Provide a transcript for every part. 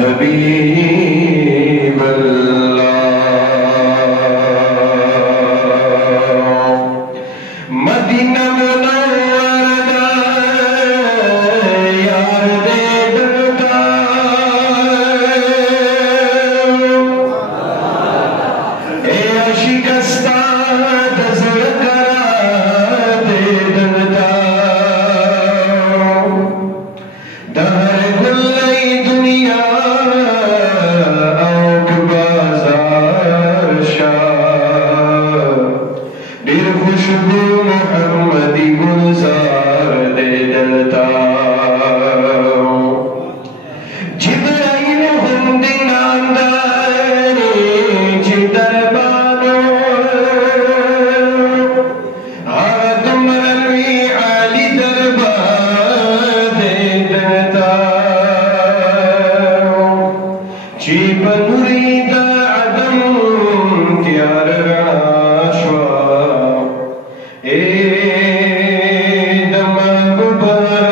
हबीब अल्लाह। Medina Munawwara यार दे दरदा ए शिकस्ता दज़र करा दे दरदा दहर गुल्लई दुनिया औक बाजार शाह दिल खुशबू मोहम्मदी गुलजार दे दलता जिब्राइल हुंदी नांदारे जिदर बानो आदम रवी आली दरबार दे दलता जी बनुरीद अदम त्यार राशवा ए दमबरा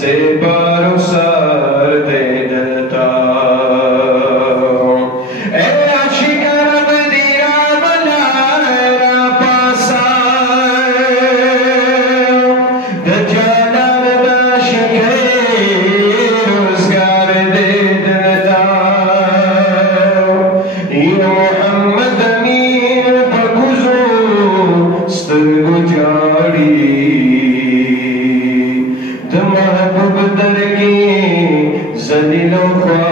ज़ेबारो सार दे दलता ए आशिक रब दिया बनारा पासा दजालर दाश के रोज़गार दे दलता ये मोहम्मद अमीन बगुज़ो स्तरगु जाड़ी द महबूब दरगी ज़लीलो ख्वा